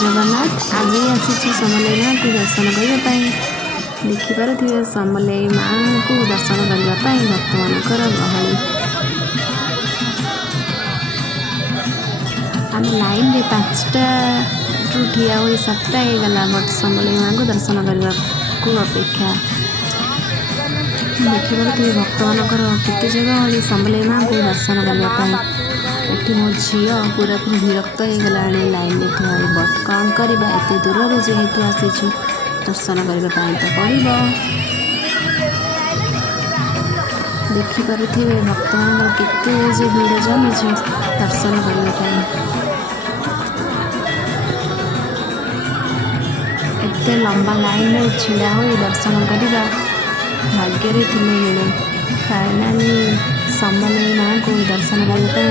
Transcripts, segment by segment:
जगन्नाथ आज आसी समलेई माँ को दर्शन करने देखिपे समलेई माँ को दर्शन करने भक्त मानकर गहली आम लाइन रे 5टा ठिया हुई 7टा हो गला बट समलेई माँ को दर्शन करने को अपेक्षा देखिपे भक्त मानकर केते जगह हली समलेई माँ को दर्शन करने एटी मो झी पूरापूरी विरक्त हो गला लाइन में ठिया बट कौन करवा एत दूर जेहेतु आसीचु दर्शन करने तो पड़ो देखिपे भक्त मान केते भीड़ जमी दर्शन करने एते लंबा लाइन में छिड़ा हो दर्शन करवा भाग्य मिले फाइनाली समलेई माँ को दर्शन करने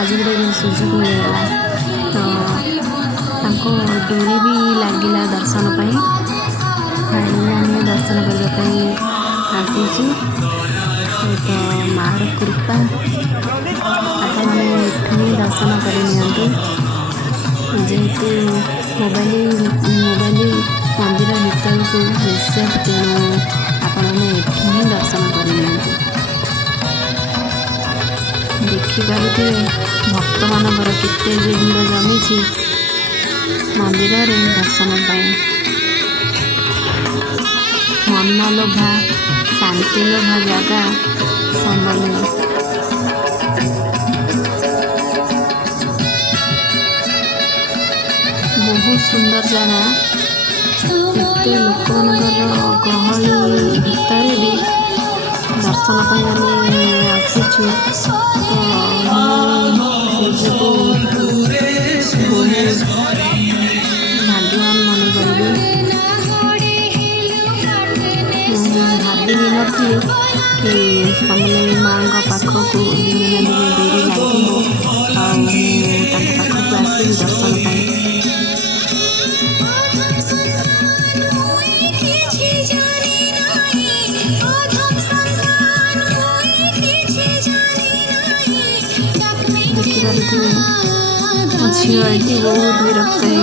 आज गोटे सुजोग मिलगला तो डोरी भी लगिला दर्शन फाइनाली आम दर्शन करने आसीचु तो मार कृपा आपने एठू दर्शन कर जेहेतु मोबाइल मंदिर भीतर को निषेध तेणु आपने एठू दर्शन कर देखिपे भक्त मानकर केते भीड़ जमी मंदिर रे दर्शन मनलोभा शांति लोभा जगह समलेई बहुत सुंदर जगह एते लोक गहली भितर भी दर्शन आम आसीचु तो भाग्यवान मन करी भाभी नी कि समलेई माँ पाखक दिन ना दिन डोरी लगे पाखक आसि दर्शन झील ये बहुत विरक्त हो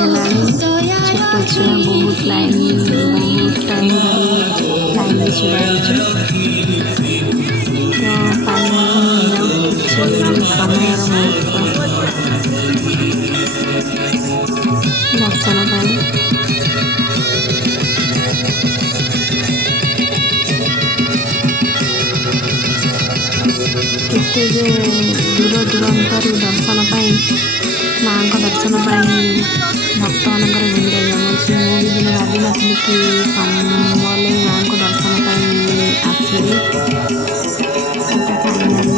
छोट छुआ बहुत लाइन बहुत टाइम लाइन में छिड़ा तो फाइनाली समय दर्शन केते दूर दूरांतर दर्शन माँ का दर्शन भक्त मान भीड़ जमुची मुझे भावी नी कि समलेई माँ को दर्शन आसली फाइनाली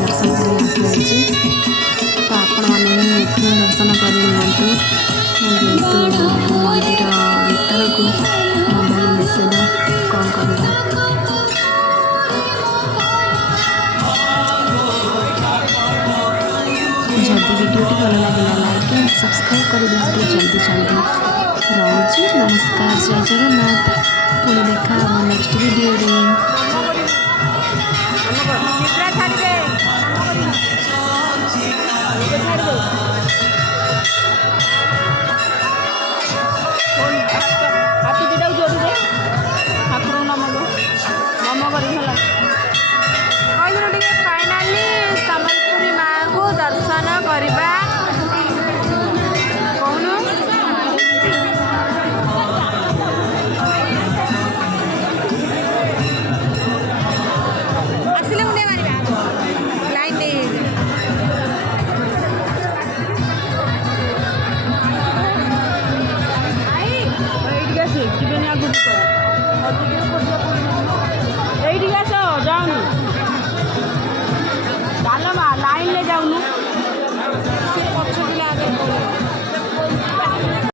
दर्शन कर आसी तो आपण मैंने दर्शन कर जेहेतु मंदिर भीतर को मोबाइल निषेध कौन करवा जदि वीडियो भल लगे लाइक एंड सब्सक्राइब कर दिखाते जल्दी रोज नमस्कार जय जगन्नाथ पुणी देखा नेक्स्ट वीडियो फाइनाली समलपुरी माँ को दर्शन करवा